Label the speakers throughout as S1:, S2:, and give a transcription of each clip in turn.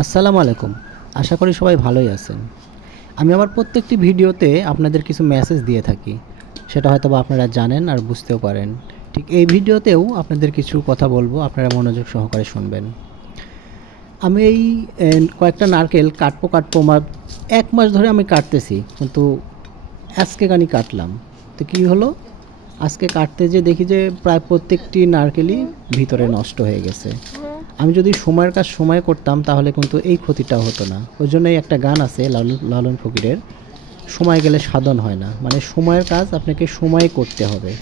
S1: আসসালামু আলাইকুম। আশা করি সবাই ভালোই আছেন। আমি আমার প্রত্যেকটি ভিডিওতে আপনাদের কিছু মেসেজ দিয়ে থাকি। সেটা হয়তো বা আপনারা জানেন আর বুঝতেও পারেন। ঠিক এই ভিডিওতেও আপনাদের কিছু কথা বলব, আপনারা মনোযোগ সহকারে শুনবেন। আমি এই কয়েকটা নারকেল কাটবো কাটবো আমার এক মাস ধরে আমি কাটতেছি, কিন্তু আজকে কানি কাটলাম। তো কী হলো? আজকে কাটতে যে দেখি যে প্রায় প্রত্যেকটি নারকেলই ভিতরে নষ্ট হয়ে গেছে। আমি যদি সময়ের কাজ সময় করতাম, তাহলে কিন্তু এই ক্ষতিটা হতো না। ওই জন্যই একটা গান আছে লালন লালন ফকিরের, সময় গেলে সাধন হয় না। মানে সময়ের কাজ আপনাকে সময় করতে হবে।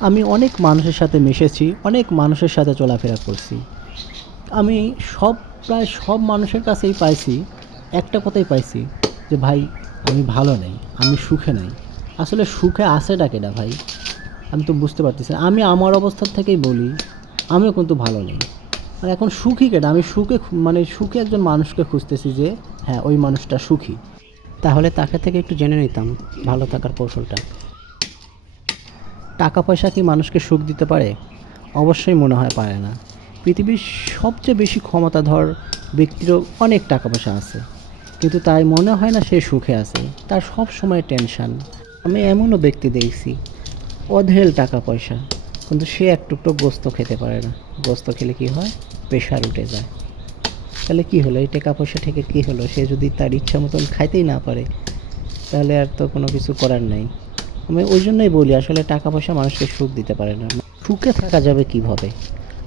S1: আমি অনেক মানুষের সাথে মিশেছি, অনেক মানুষের সাথে চলাফেরা করছি। আমি সব, প্রায় সব মানুষের কাছেই পাইছি, একটা কথাই পাইছি যে, ভাই, আমি ভালো নেই, আমি সুখে নেই। আসলে সুখে আছে ডাকেটা ভাই? আমি তো বুঝতে পারতেছি আমি আমার অবস্থার থেকেই বলি, আমিও কিন্তু ভালো নেই। মানে এখন সুখী কেটা আমি সুখে মানে সুখে একজন মানুষকে খুঁজতেছি যে হ্যাঁ ওই মানুষটা সুখী। তাহলে তাকে থেকে একটু জেনে নিতাম ভালো থাকার কৌশলটা। টাকা পয়সা কি মানুষকে সুখ দিতে পারে? অবশ্যই মনে হয় পারে না। পৃথিবীর সবচেয়ে বেশি ক্ষমতাধর ব্যক্তিরও অনেক টাকা পয়সা আছে। কিন্তু তাই মনে হয় না সে সুখে আছে। তার সব সময় টেনশন। আমি এমনও ব্যক্তি দেখছি, অধেল টাকা পয়সা কিন্তু সে এক টুকরো গোস্ত খেতে পারে না। গোস্ত খেলে কি হয়? প্রেশার উঠে যায়। তাহলে কি হলো? এই টাকা পয়সা থেকে কি হলো? সে যদি তার ইচ্ছা মতন খাইতেই না পারে, তাহলে আর তো কোনো কিছু করার নাই। আমি ওই জন্যই বলি, আসলে টাকা পয়সা মানুষকে সুখ দিতে পারে না। সুখে থাকা যাবে কীভাবে?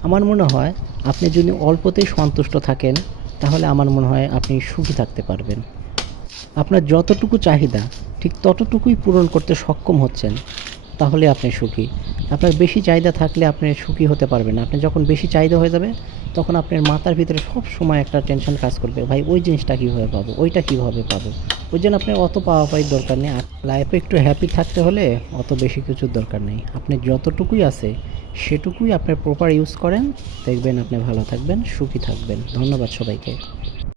S1: আমার মনে হয়, আপনি যদি অল্পতেই সন্তুষ্ট থাকেন, তাহলে আমার মনে হয় আপনি সুখী থাকতে পারবেন। আপনার যতটুকু চাহিদা, ঠিক ততটুকুই পূরণ করতে সক্ষম হচ্ছেন, তাহলে আপনি সুখী। আপনার বেশি চাহিদা থাকলে আপনি সুখী হতে পারবেন আপনি যখন বেশি চাহিদা হয়ে যাবে, তখন আপনার মাথার ভিতরে সব সময় একটা টেনশন কাজ করবে। ভাই, ওই জিনিসটা কীভাবে পাবো? ওইটা কীভাবে পাবো? ওই জন্য আপনার অত পাওয়া পাই দরকার নেই। লাইফে একটু হ্যাপি থাকতে হলে অত বেশি কিছুর দরকার নেই। আপনি যতটুকুই আছে, সেটুকুই আপনি প্রপার ইউজ করেন। দেখবেন আপনি ভালো থাকবেন, সুখী থাকবেন। ধন্যবাদ সবাইকে।